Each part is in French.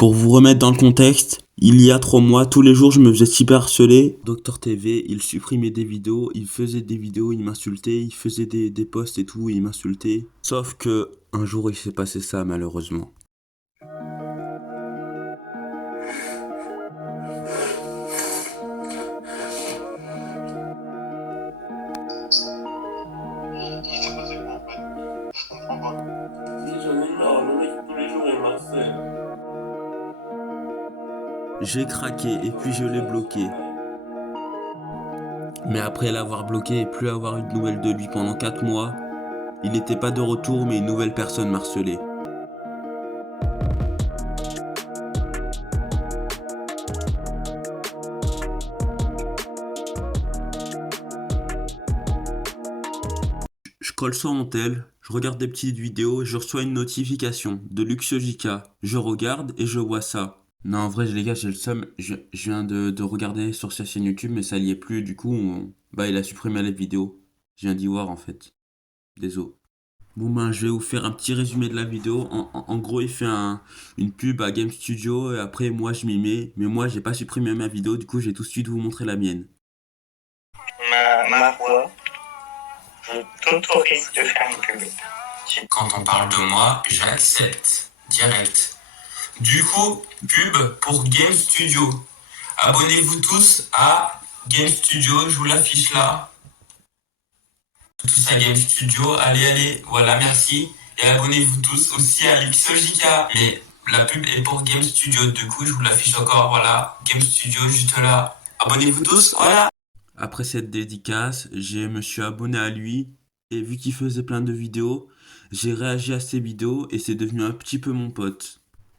Pour vous remettre dans le contexte, il y a 3 mois, tous les jours, je me faisais cyberharceler. Docteur TV, il supprimait des vidéos, il faisait des vidéos, il m'insultait, il faisait des posts et tout, il m'insultait. Sauf que un jour, il s'est passé ça, malheureusement. Il s'est passé quoi en fait? Je comprends pas. Si j'en ai marre, le mec tous les jours il m'harcèle. J'ai craqué et puis je l'ai bloqué. Mais après l'avoir bloqué et plus avoir eu de nouvelles de lui pendant 4 mois, il n'était pas de retour, mais une nouvelle personne m'harcelait. Je colle sur mon tel, je regarde des petites vidéos, je reçois une notification de Luxiojika. Je regarde et je vois ça. Non, en vrai, les gars, j'ai le seum. Je viens de regarder sur sa chaîne YouTube, mais ça y est plus. Du coup, il a supprimé les vidéos. Je viens d'y voir, en fait. Désolé. Bon, je vais vous faire un petit résumé de la vidéo. En gros, il fait une pub à Game Studio, et après, moi, je m'y mets. Mais moi, j'ai pas supprimé ma vidéo, du coup, j'ai tout de suite vous montrer la mienne. Ma foi, je t'autorise de faire une pub. Quand on parle de moi, j'accepte. Direct. Du coup, pub pour Game Studio. Abonnez-vous tous à Game Studio, je vous l'affiche là. Tous à Game Studio, allez, voilà, merci. Et abonnez-vous tous aussi à Luxiojika. Mais la pub est pour Game Studio, du coup, je vous l'affiche encore, voilà. Game Studio, juste là. Abonnez-vous tous, voilà. Après cette dédicace, je me suis abonné à lui et vu qu'il faisait plein de vidéos, j'ai réagi à ses vidéos et c'est devenu un petit peu mon pote.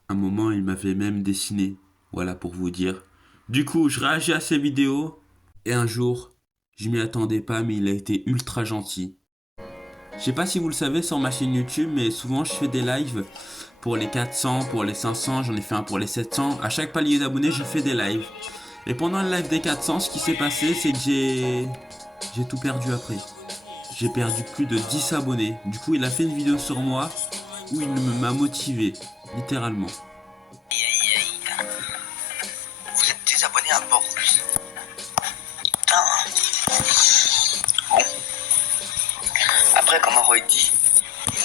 À un moment, il m'avait même dessiné, voilà pour vous dire. Du coup, je réagis à ses vidéos et un jour, je m'y attendais pas mais il a été ultra gentil. Je sais pas si vous le savez sur ma chaîne YouTube, mais souvent je fais des lives pour les 400, pour les 500, j'en ai fait un pour les 700. À chaque palier d'abonnés, je fais des lives. Et pendant le live des 400, ce qui s'est passé, c'est que j'ai tout perdu après. J'ai perdu plus de 10 abonnés. Du coup, il a fait une vidéo sur moi où il m'a motivé, littéralement. Vous êtes désabonné à mort. Putain. Bon. Après, comme Roy dit,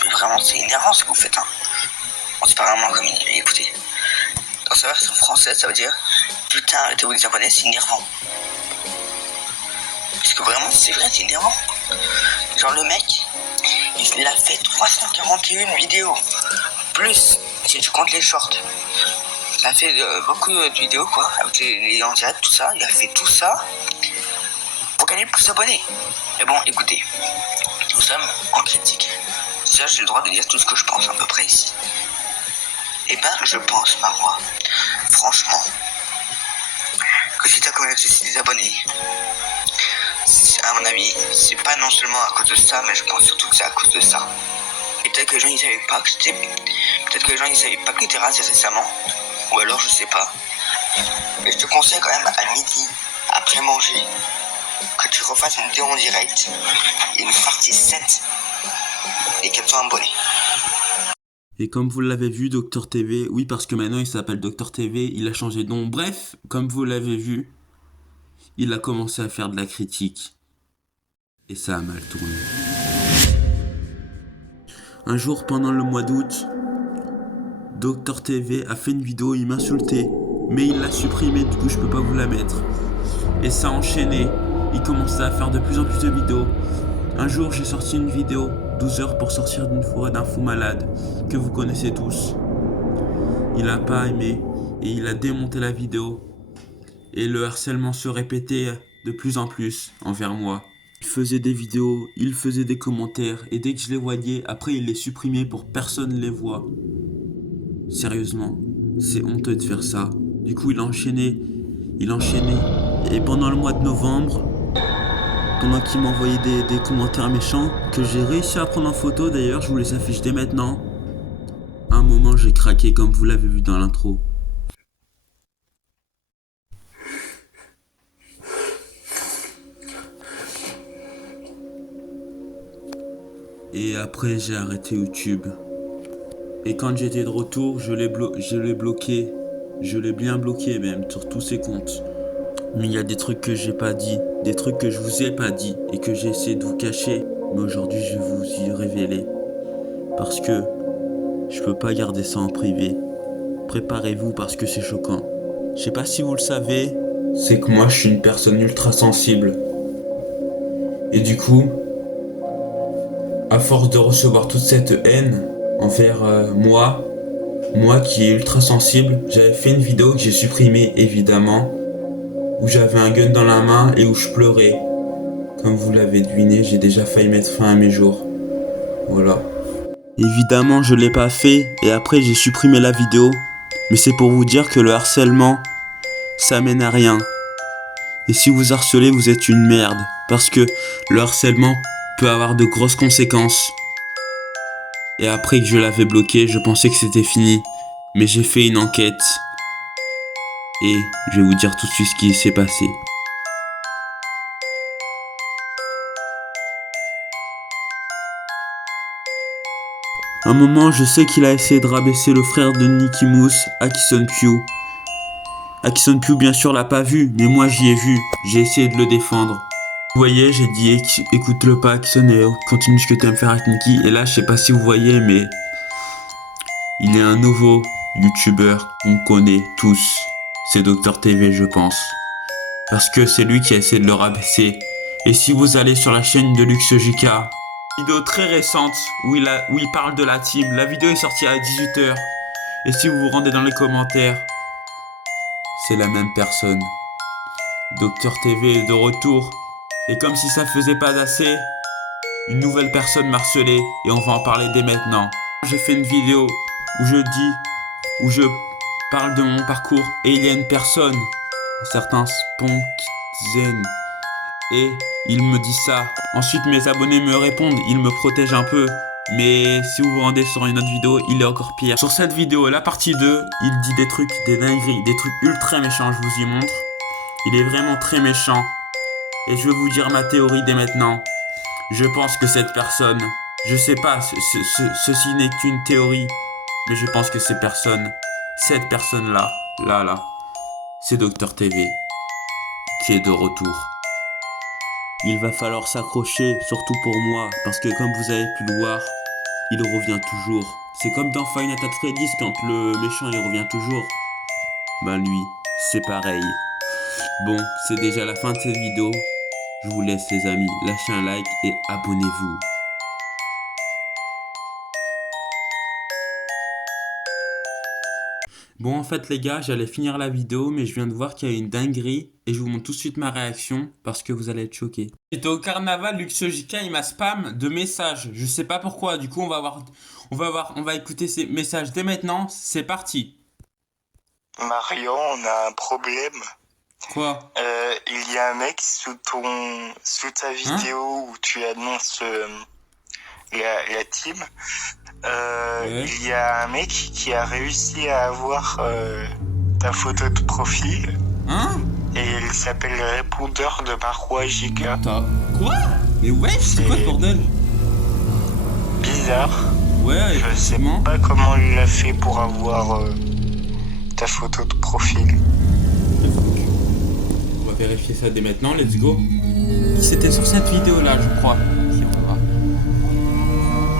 mais vraiment c'est énervant ce que vous faites. Bon, c'est pas vraiment comme il dit, écoutez. Dans sa version française, ça veut dire putain, arrêtez-vous de désabonner, c'est énervant. Parce que vraiment, c'est vrai, c'est énervant. Genre le mec, il a fait 341 vidéos. Plus, si tu comptes les shorts. Il a fait beaucoup de vidéos, quoi, avec les en direct, tout ça. Il a fait tout ça pour gagner plus d'abonnés. Mais bon, écoutez, nous sommes en critique. Ça, j'ai le droit de dire tout ce que je pense à peu près ici. Et ben, je pense, ma foi, franchement, que si ta communauté s'est désabonnée, à mon avis, c'est pas non seulement à cause de ça, mais je pense surtout que c'est à cause de ça. Et peut-être que les gens ils savaient pas que j'étais. Peut-être que les gens ils savaient pas que j'étais rasé récemment. Ou alors je sais pas. Mais je te conseille quand même à midi, après manger, que tu refasses une vidéo en direct et une partie 7 des 400 abonnés. Et comme vous l'avez vu, Docteur TV, oui parce que maintenant il s'appelle Docteur TV, il a changé de nom. Bref, comme vous l'avez vu, il a commencé à faire de la critique. Et ça a mal tourné. Un jour pendant le mois d'août, Docteur TV a fait une vidéo, il m'insultait. Mais il l'a supprimée, du coup je peux pas vous la mettre. Et ça a enchaîné, il commençait à faire de plus en plus de vidéos. Un jour j'ai sorti une vidéo, 12 heures pour sortir d'une forêt d'un fou malade, que vous connaissez tous. Il a pas aimé, et il a démonté la vidéo. Et le harcèlement se répétait de plus en plus envers moi. Il faisait des vidéos, il faisait des commentaires, et dès que je les voyais, après il les supprimait pour que personne les voit. Sérieusement, c'est honteux de faire ça. Du coup, il enchaînait. Et pendant le mois de novembre, pendant qu'il m'envoyait des commentaires méchants, que j'ai réussi à prendre en photo d'ailleurs, je vous les affiche dès maintenant. À un moment, j'ai craqué comme vous l'avez vu dans l'intro. Et après, j'ai arrêté YouTube. Et quand j'étais de retour, je l'ai bloqué Je l'ai bien bloqué même sur tous ses comptes. Mais il y a des trucs que j'ai pas dit, des trucs que je vous ai pas dit et que j'ai essayé de vous cacher. Mais aujourd'hui, je vais vous y révéler. Parce que je peux pas garder ça en privé. Préparez-vous parce que c'est choquant. Je sais pas si vous le savez, c'est que moi je suis une personne ultra sensible. Et du coup, à force de recevoir toute cette haine envers moi qui est ultra sensible, j'avais fait une vidéo que j'ai supprimée évidemment, où j'avais un gun dans la main et où je pleurais. Comme vous l'avez deviné, j'ai déjà failli mettre fin à mes jours. Voilà. Évidemment, je l'ai pas fait et après j'ai supprimé la vidéo. Mais c'est pour vous dire que le harcèlement, ça mène à rien. Et si vous harcelez, vous êtes une merde. Parce que le harcèlement peut avoir de grosses conséquences. Et après que je l'avais bloqué, je pensais que c'était fini. Mais j'ai fait une enquête. Et je vais vous dire tout de suite ce qui s'est passé. À un moment, je sais qu'il a essayé de rabaisser le frère de Nicky Mousse, Akison Pugh. Akison Pugh, bien sûr, l'a pas vu, mais moi j'y ai vu. J'ai essayé de le défendre. Vous voyez, j'ai dit écoute-le pas, Akison, et continue ce que tu aimes faire avec Nicky. Et là, je sais pas si vous voyez, mais il est un nouveau youtubeur qu'on connaît tous. C'est Docteur TV, je pense. Parce que c'est lui qui a essayé de le rabaisser. Et si vous allez sur la chaîne de LuxJK, vidéo très récente où il parle de la team. La vidéo est sortie à 18h. Et si vous vous rendez dans les commentaires, c'est la même personne. Docteur TV est de retour. Et comme si ça faisait pas assez, une nouvelle personne m'a harcelé. Et on va en parler dès maintenant. J'ai fait une vidéo où je parle de mon parcours. Et il y a une personne, un certain Sponkzen. Et il me dit ça. Ensuite mes abonnés me répondent, ils me protègent un peu. Mais si vous vous rendez sur une autre vidéo, il est encore pire. Sur cette vidéo, la partie 2, il dit des trucs, des dingueries, des trucs ultra méchants, je vous y montre. Il est vraiment très méchant. Et je vais vous dire ma théorie dès maintenant. Je pense que cette personne, je sais pas, ceci n'est qu'une théorie. Mais je pense que cette personne-là, là, c'est Docteur TV, qui est de retour. Il va falloir s'accrocher, surtout pour moi, parce que comme vous avez pu le voir, il revient toujours. C'est comme dans Five Nights at Freddy's, quand le méchant il revient toujours. Ben lui, c'est pareil. Bon, c'est déjà la fin de cette vidéo. Je vous laisse les amis, lâchez un like et abonnez-vous. Bon, en fait les gars, j'allais finir la vidéo, mais je viens de voir qu'il y a une dinguerie et je vous montre tout de suite ma réaction parce que vous allez être choqués. J'étais au carnaval, LuxJK il m'a spam de messages, je sais pas pourquoi. Du coup on va écouter ces messages dès maintenant. C'est parti. Marion, on a un problème. Quoi? Il y a un mec sous ta vidéo où tu annonces la team. Ouais. Il y a un mec qui a réussi à avoir ta photo de profil. Hein? Et il s'appelle le répondeur de Marwa Giga. Attends, quoi? Mais ouais, c'est quoi ce bordel? Bizarre. Ouais, Je sais effectivement. pas comment il l'a fait pour avoir ta photo de profil. On va vérifier ça dès maintenant, let's go. C'était sur cette vidéo là, je crois. Si on va.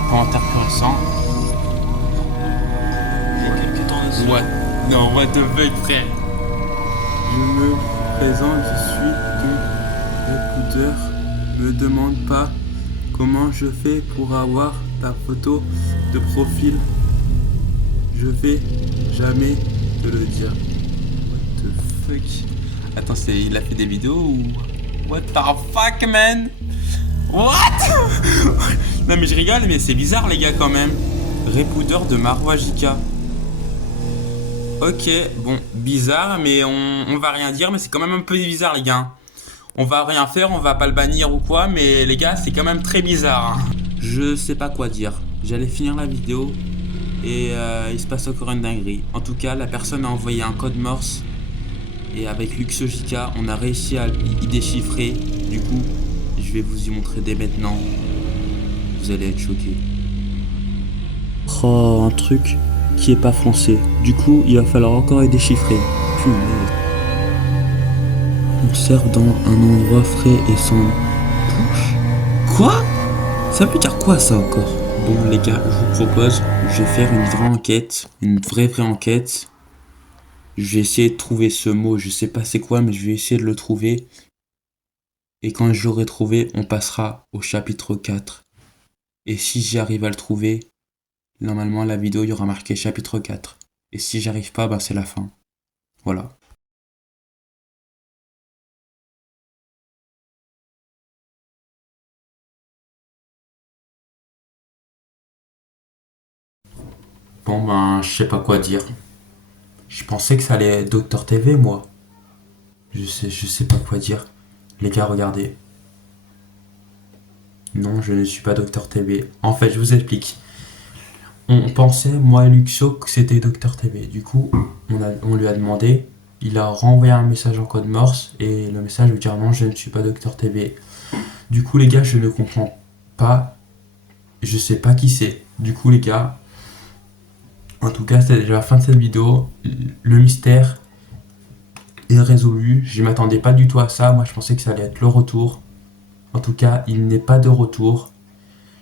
Commentaire récent. Il y a quelques temps ici. What? Non, what the fuck, frère. Je me présente, je suis ton écouteur. Me demande pas comment je fais pour avoir ta photo de profil. Je vais jamais te le dire. What the fuck? Attends, il a fait des vidéos ou... What the fuck, man? What? Non mais je rigole, mais c'est bizarre les gars quand même. Répoudeur de Marwa JK. Ok, bon, bizarre, mais on va rien dire, mais c'est quand même un peu bizarre les gars. On va rien faire, on va pas le bannir ou quoi, mais les gars, c'est quand même très bizarre. Je sais pas quoi dire. J'allais finir la vidéo et il se passe encore une dinguerie. En tout cas, la personne a envoyé un code Morse et avec LuxJK, on a réussi à y déchiffrer. Du coup, je vais vous y montrer dès maintenant. Vous allez être choqués. Oh, un truc qui est pas français. Du coup, il va falloir encore les déchiffrer. Punaise. On sert dans un endroit frais et sans touche. Quoi? Ça veut dire quoi ça encore? Bon les gars, je vous propose, je vais faire une vraie enquête, une vraie enquête. Je vais essayer de trouver ce mot, je sais pas c'est quoi, mais je vais essayer de le trouver. Et quand je l'aurai trouvé, on passera au chapitre 4. Et si j'y arrive à le trouver, normalement la vidéo il y aura marqué chapitre 4. Et si j'arrive pas, bah c'est la fin. Voilà. Bon ben, je sais pas quoi dire. Je pensais que ça allait être Docteur TV, moi. Je sais pas quoi dire. Les gars, regardez. Non, je ne suis pas Docteur TV. En fait, je vous explique. On pensait, moi et Luxo, que c'était Docteur TV. Du coup, on lui a demandé. Il a renvoyé un message en code Morse. Et le message veut dire non, je ne suis pas Docteur TV. Du coup, les gars, je ne comprends pas. Je sais pas qui c'est. Du coup, les gars, en tout cas, c'est déjà la fin de cette vidéo. Le mystère est résolu. Je m'attendais pas du tout à ça. Moi, je pensais que ça allait être le retour. En tout cas, il n'est pas de retour.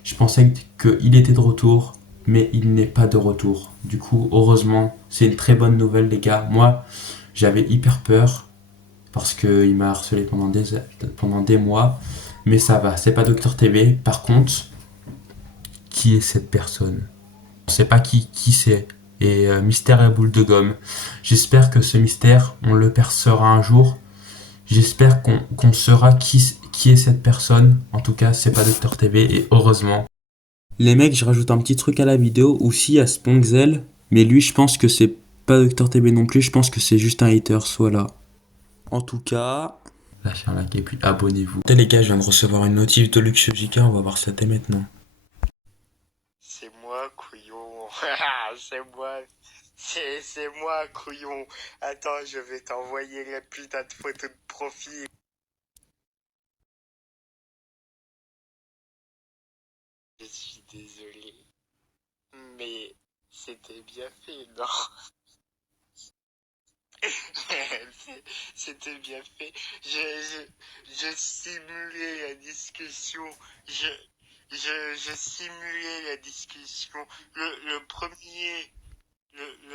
Je pensais qu'il était de retour, mais il n'est pas de retour. Du coup, heureusement, c'est une très bonne nouvelle, les gars. Moi, j'avais hyper peur parce qu'il m'a harcelé pendant des mois. Mais ça va, c'est pas Docteur TV. Par contre, qui est cette personne? On sait pas qui c'est. Et mystère et boule de gomme. J'espère que ce mystère, on le percera un jour. J'espère qu'on saura qui est cette personne. En tout cas, c'est pas Docteur TV et heureusement. Les mecs, je rajoute un petit truc à la vidéo. Aussi à Spongzel. Mais lui, je pense que c'est pas Docteur TV non plus. Je pense que c'est juste un hater, voilà. En tout cas, lâchez un like et puis abonnez-vous. Les gars, je viens de recevoir une notif de Luxe JK. On va voir ça dès maintenant. C'est moi, couillon. C'est moi. C'est moi, couillon. Attends, je vais t'envoyer la putain de photo de profil. Je suis désolé. Mais c'était bien fait, non? C'était bien fait. Je simulais la discussion. Je simulais la discussion. Le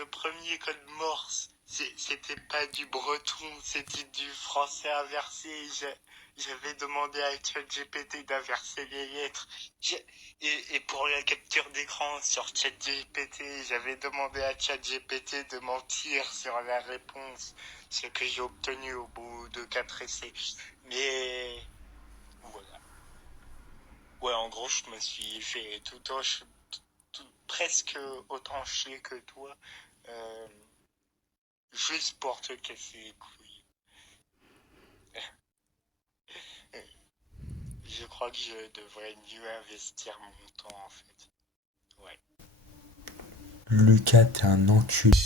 premier code Morse, c'était pas du breton, c'était du français inversé. J'avais demandé à ChatGPT d'inverser les lettres. Et pour la capture d'écran sur ChatGPT, j'avais demandé à ChatGPT de mentir sur la réponse, ce que j'ai obtenu au bout de 4 essais. Mais voilà. Ouais, en gros, je me suis fait presque autant chier que toi, juste pour te casser les couilles. Je crois que je devrais mieux investir mon temps en fait. Ouais. Lucas, t'es un enculé.